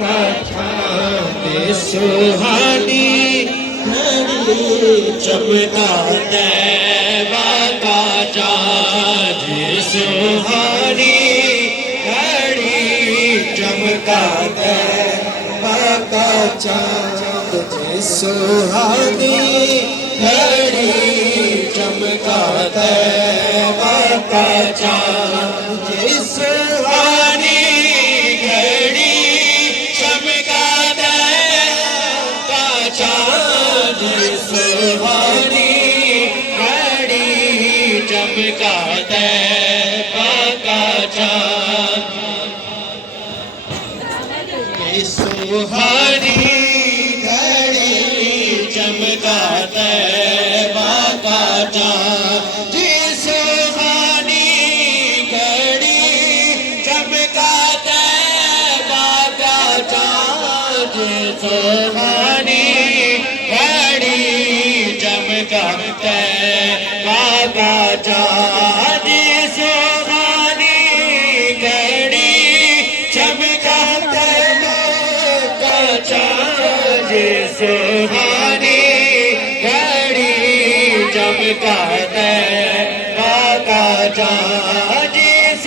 चांद सुहानी घड़ी चमका तैबा का चांद सुहानी घड़ी चमका तैबा का चांद सुहानी घड़ी चमका तैबा का चांद सुहानी घड़ी चमका तैबा चांद सुहानी घड़ी चमका तैबा का चांद सुहानी घड़ी चमका तैबा का चांद सुहानी घड़ी चमका तैबा का चांद सुहानी घड़ी चमका तैबा का चांद सुहानी घड़ी चमका तैबा का चांद सुहानी घड़ी चमका तैबा का चांद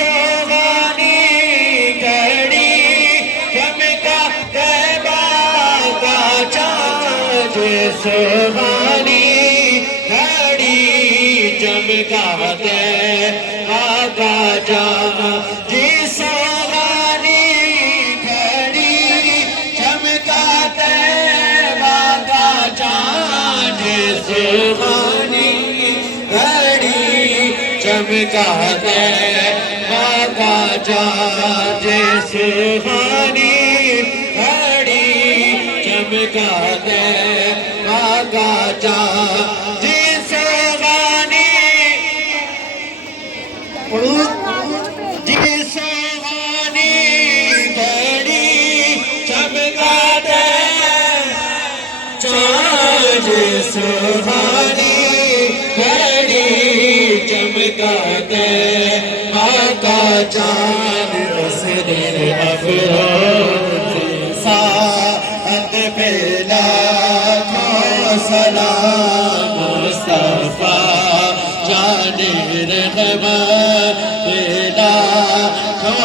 सुहानी घड़ी चमका तैबा का चांद सुहानी घड़ी चमका तैबा का चांद सुहानी घड़ी चमका तैबा का चांद सुहानी घड़ी चमका तैबा का चांद सुहानी घड़ी चमका तैबा का चांद सुहानी सुहानी घड़ी चमका चांद सुहानी घड़ी चमका तैबा का चांद रसदिल अफरोज साअत पे लाखों सलाम मुस्तफा जाने रहमत पे लाखों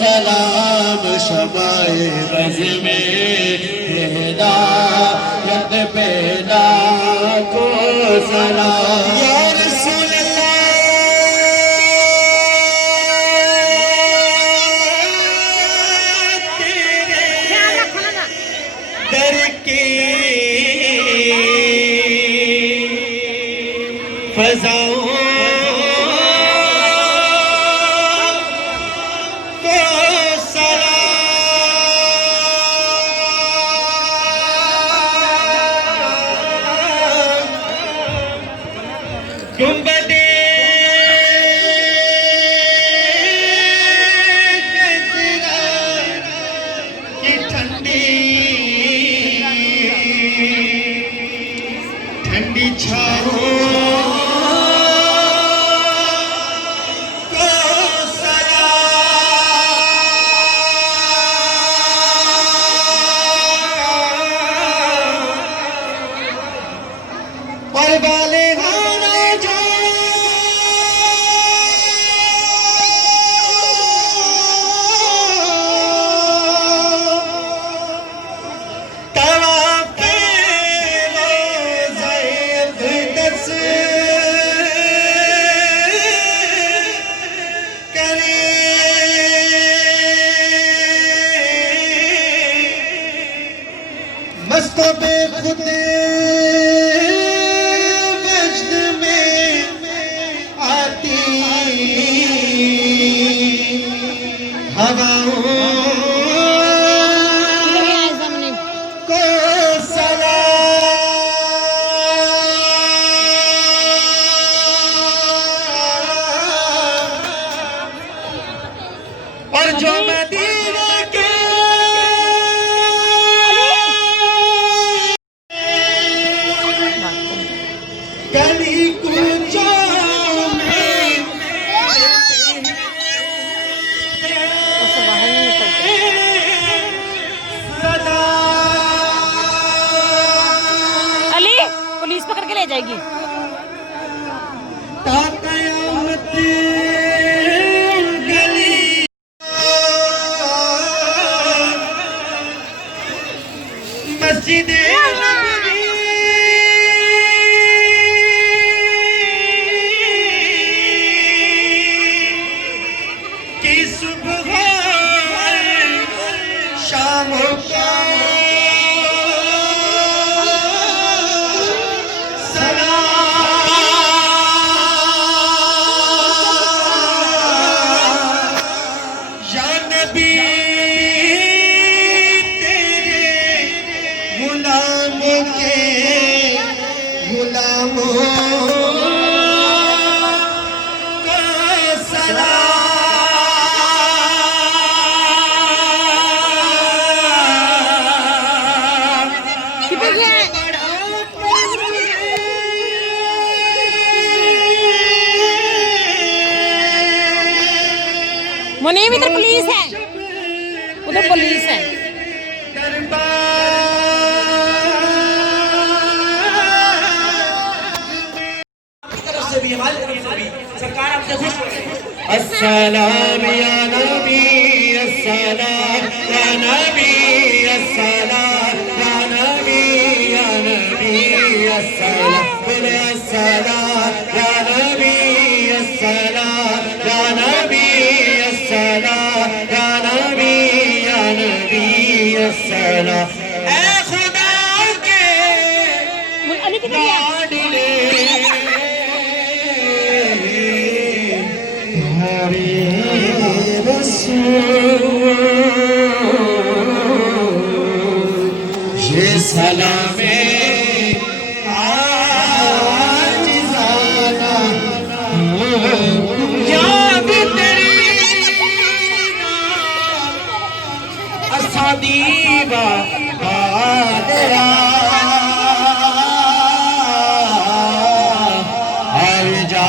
सलाम शमाए रज़ में हिदायत पे लाखों सलाम या रसूल दर की फज़ाओं को सलाम गुंबदे की ठंडी छाओं को सलाम और वाले गाना जो तवाफ़े रोज़े अक़दस करे मस्त बेखुद वजद में आती हवाओं को सलाम और जो मदीना के जाएगी। मस्जिद की सुबह शाम का मुनीम इधर पुलिस है, उधर पुलिस है। सरकार आपसे खुश है। अस्सलाम या नबी अस्सलाम या नबी अस्सलाम या नबी या नबी अस्सलाम बोले अस्सलाम या नबी अस्सलाम या नबी अस्सलाम या नबी या नबी अस्सलाम ऐ खुदा के लाडले ये सलामे आजिज़ाना याद तेरी असादीबा बादरा आजा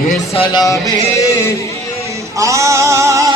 ये सलामे आ